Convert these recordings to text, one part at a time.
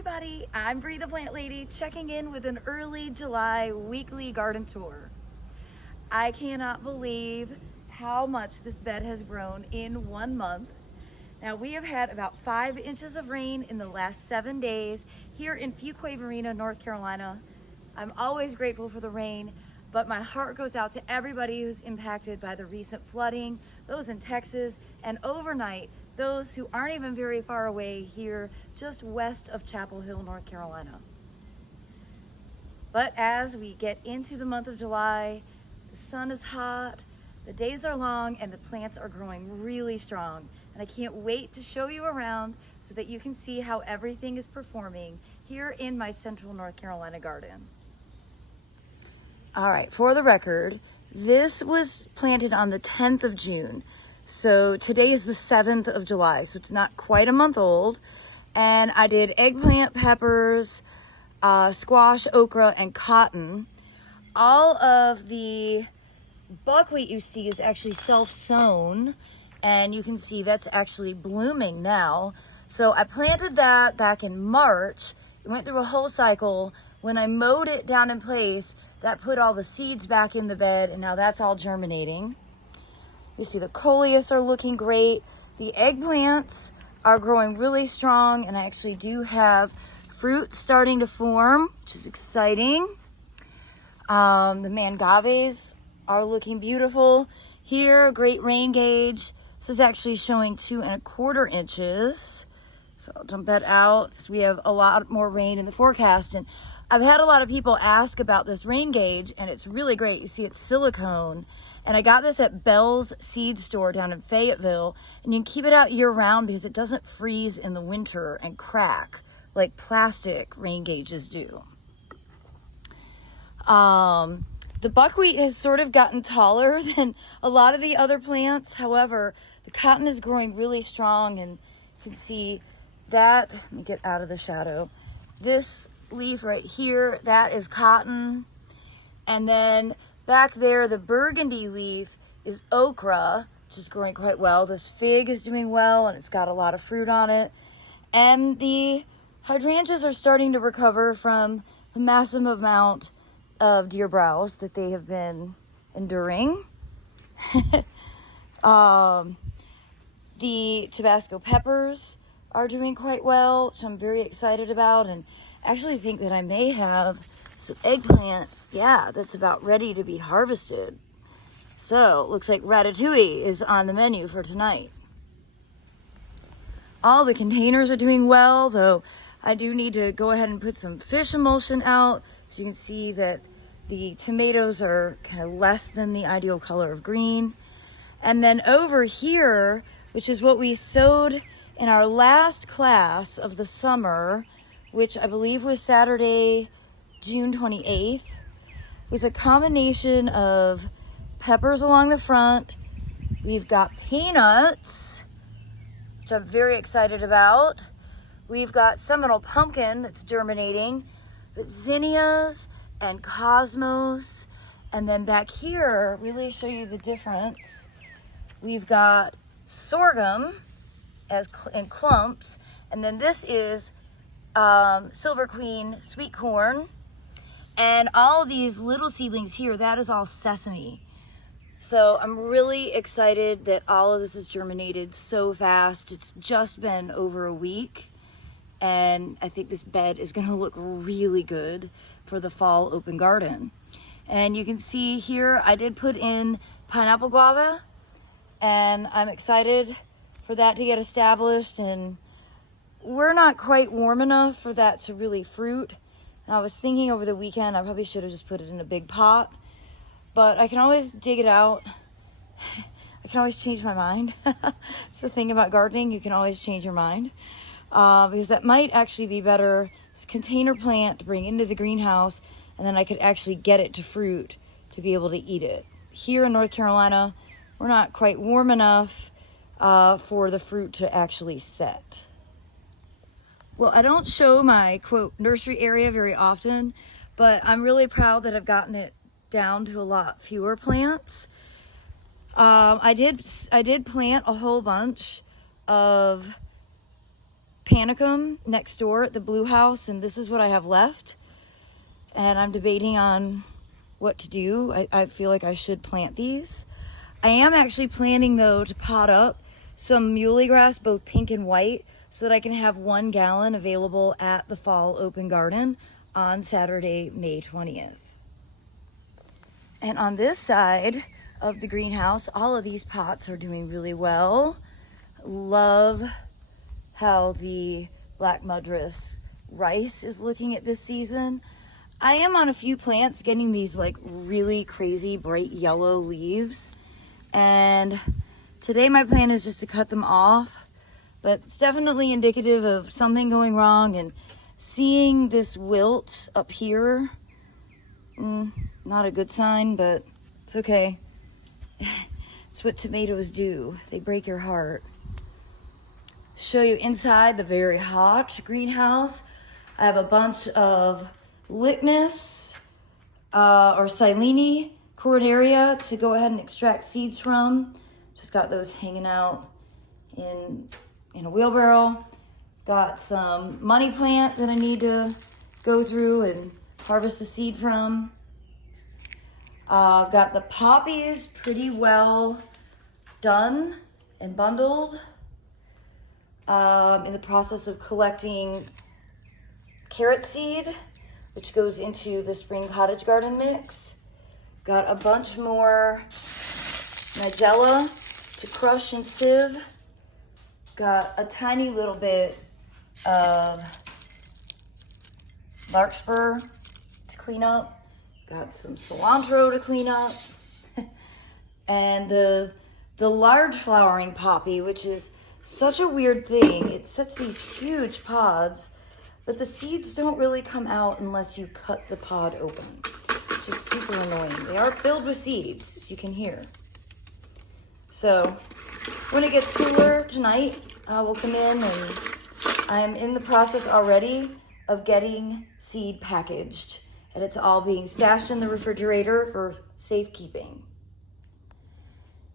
everybody, I'm Bree the Plant Lady checking in with an early July weekly garden tour. I cannot believe how much this bed has grown in 1 month. Now we have had about 5 inches of rain in the last 7 days here in Fuquay-Varina, North Carolina. I'm always grateful for the rain, but my heart goes out to everybody who's impacted by the recent flooding, those in Texas, and overnight, those who aren't even very far away here just west of Chapel Hill, North Carolina. But as we get into the month of July, the sun is hot, the days are long, and the plants are growing really strong. And I can't wait to show you around so that you can see how everything is performing here in my central North Carolina garden. All right, for the record, this was planted on the 10th of June. So today is the 7th of July, so it's not quite a month old. And I did eggplant, peppers, squash, okra, and cotton. All of the buckwheat you see is actually self-sown, and you can see that's actually blooming now. So I planted that back in March. It went through a whole cycle. When I mowed it down in place, that put all the seeds back in the bed, and now that's all germinating. You see the coleus are looking great. The eggplants are growing really strong, and I actually do have fruit starting to form, which is exciting. The mangaves are looking beautiful. Here, great rain gauge. This is actually showing 2 1/4 inches. So I'll dump that out because we have a lot more rain in the forecast. And I've had a lot of people ask about this rain gauge, and it's really great. You see it's silicone. And I got this at Bell's Seed Store down in Fayetteville, and you can keep it out year round because it doesn't freeze in the winter and crack like plastic rain gauges do. The buckwheat has sort of gotten taller than a lot of the other plants. However, the cotton is growing really strong, and you can see that. Let me get out of the shadow. This leaf right here, that is cotton. And then back there, the burgundy leaf is okra, which is growing quite well. This fig is doing well, and it's got a lot of fruit on it. And the hydrangeas are starting to recover from the massive amount of deer browse that they have been enduring. The Tabasco peppers are doing quite well, which I'm very excited about, and actually think that I may have some eggplant, that's about ready to be harvested. So looks like ratatouille is on the menu for tonight. All the containers are doing well, though I do need to go ahead and put some fish emulsion out so you can see that the tomatoes are kind of less than the ideal color of green. And then over here, which is what we sowed in our last class of the summer, which I believe was Saturday, June 28th, was a combination of peppers along the front. We've got peanuts, which I'm very excited about. We've got Seminole pumpkin that's germinating, but zinnias and cosmos. And then back here, really show you the difference. We've got sorghum in clumps, and then this is Silver Queen sweet corn. And all these little seedlings here, that is all sesame. So I'm really excited that all of this has germinated so fast. It's just been over a week, and I think this bed is gonna look really good for the fall open garden. And you can see here, I did put in pineapple guava, and I'm excited for that to get established. And we're not quite warm enough for that to really fruit. And I was thinking over the weekend, I probably should have just put it in a big pot, but I can always dig it out. I can always change my mind. It's the thing about gardening, you can always change your mind. Because that might actually be better. It's a container plant to bring into the greenhouse, and then I could actually get it to fruit to be able to eat it. Here in North Carolina, we're not quite warm enough for the fruit to actually set. Well, I don't show my, quote, nursery area very often, but I'm really proud that I've gotten it down to a lot fewer plants. I did plant a whole bunch of panicum next door at the Blue House, and this is what I have left. And I'm debating on what to do. I feel like I should plant these. I am actually planning, though, to pot up some muhly grass, both pink and white, so that I can have 1 gallon available at the Fall Open Garden on Saturday, May 20th. And on this side of the greenhouse, all of these pots are doing really well. Love how the Black Mudras rice is looking at this season. I am on a few plants getting these like really crazy bright yellow leaves, and today my plan is just to cut them off, but it's definitely indicative of something going wrong. And seeing this wilt up here, not a good sign, but it's okay. It's what tomatoes do. They break your heart. Show you inside the very hot greenhouse. I have a bunch of Lychnis or Silene coronaria to go ahead and extract seeds from. Just got those hanging out in a wheelbarrow. Got some money plant that I need to go through and harvest the seed from. I've got the poppies pretty well done and bundled. In the process of collecting carrot seed, which goes into the spring cottage garden mix. Got a bunch more nigella to crush and sieve. Got a tiny little bit of larkspur to clean up. Got some cilantro to clean up. And the large flowering poppy, which is such a weird thing. It sets these huge pods, but the seeds don't really come out unless you cut the pod open, which is super annoying. They are filled with seeds, as you can hear. So when it gets cooler tonight, I will come in, and I'm in the process already of getting seed packaged, and it's all being stashed in the refrigerator for safekeeping.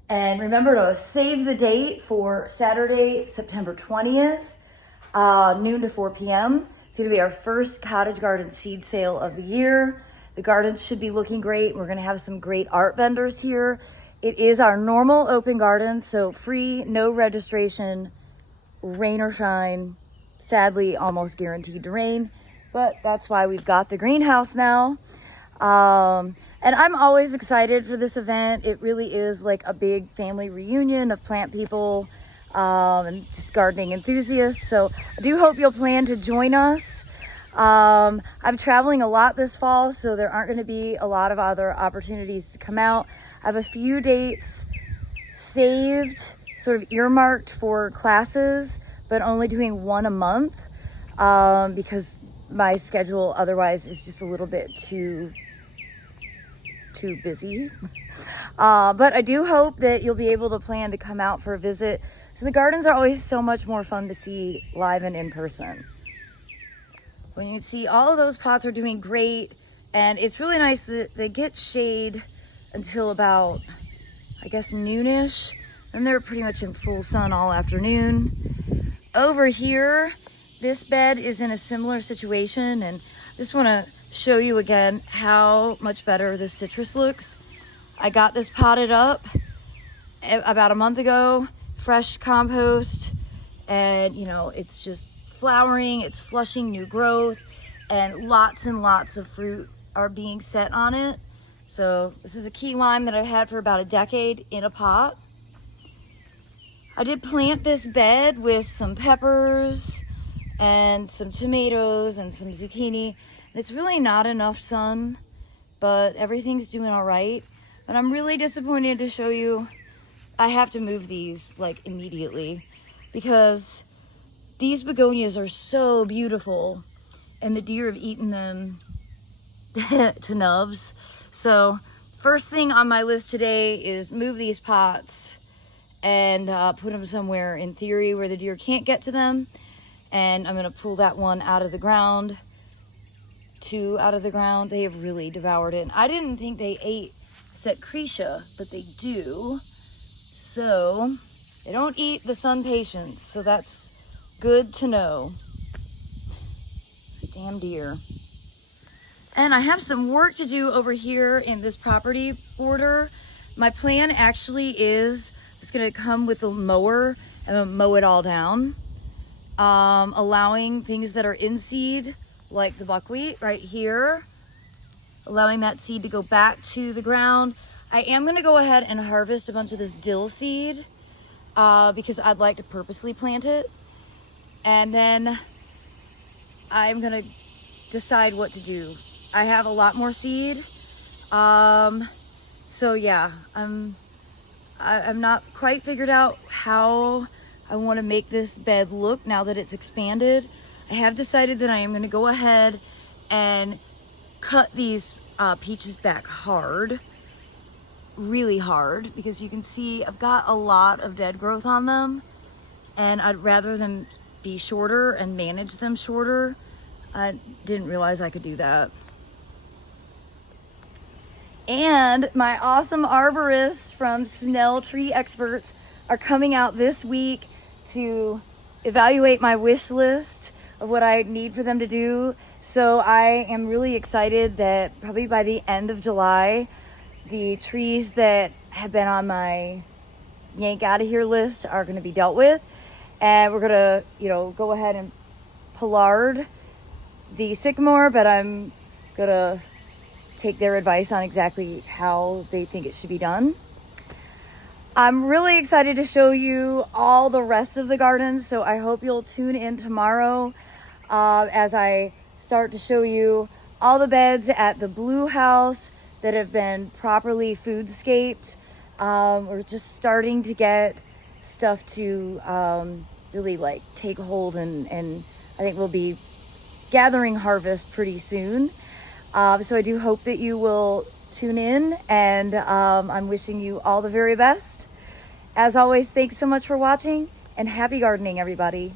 And remember to save the date for Saturday, September 20th, noon to 4 p.m. It's going to be our first cottage garden seed sale of the year. The gardens should be looking great. We're going to have some great art vendors here. It is our normal open garden, so free, no registration, rain or shine. Sadly, almost guaranteed to rain, but that's why we've got the greenhouse now. And I'm always excited for this event. It really is like a big family reunion of plant people and just gardening enthusiasts. So I do hope you'll plan to join us. I'm traveling a lot this fall, so there aren't going to be a lot of other opportunities to come out. I have a few dates saved, sort of earmarked for classes, but only doing one a month because my schedule otherwise is just a little bit too busy. But I do hope that you'll be able to plan to come out for a visit. So the gardens are always so much more fun to see live and in person. When you see all of those pots are doing great, and it's really nice that they get shade until about, I guess, noonish. And they're pretty much in full sun all afternoon. Over here, this bed is in a similar situation, and I just want to show you again how much better this citrus looks. I got this potted up about a month ago, fresh compost, and it's just flowering, it's flushing new growth, and lots of fruit are being set on it. So this is a key lime that I've had for about a decade in a pot. I did plant this bed with some peppers and some tomatoes and some zucchini. It's really not enough sun, but everything's doing all right. But I'm really disappointed to show you I have to move these like immediately because these begonias are so beautiful and the deer have eaten them to nubs. So first thing on my list today is move these pots and put them somewhere in theory where the deer can't get to them. And I'm gonna pull that one out of the ground, two out of the ground. They have really devoured it. I didn't think they ate Secretia, but they do. So they don't eat the sun patience. So that's Good to know. Damn deer. And I have some work to do over here in this property border. My plan actually is just gonna come with a mower and mow it all down. Allowing things that are in seed, like the buckwheat right here, allowing that seed to go back to the ground. I am gonna go ahead and harvest a bunch of this dill seed because I'd like to purposely plant it. And then I'm gonna decide what to do. I have a lot more seed. So yeah, I'm not quite figured out how I want to make this bed look now that it's expanded. I have decided that I am going to go ahead and cut these peaches back hard, really hard, because you can see I've got a lot of dead growth on them, and I'd rather them be shorter and manage them shorter. I didn't realize I could do that. And my awesome arborists from Snell Tree Experts are coming out this week to evaluate my wish list of what I need for them to do. So I am really excited that probably by the end of July, the trees that have been on my yank out of here list are going to be dealt with. And we're going to, go ahead and pollard the sycamore, but I'm going to take their advice on exactly how they think it should be done. I'm really excited to show you all the rest of the gardens, so I hope you'll tune in tomorrow as I start to show you all the beds at the Blue House that have been properly foodscaped. We're just starting to get stuff to really take hold, and I think we'll be gathering harvest pretty soon. So I do hope that you will tune in, and I'm wishing you all the very best. As always, thanks so much for watching, and happy gardening, everybody.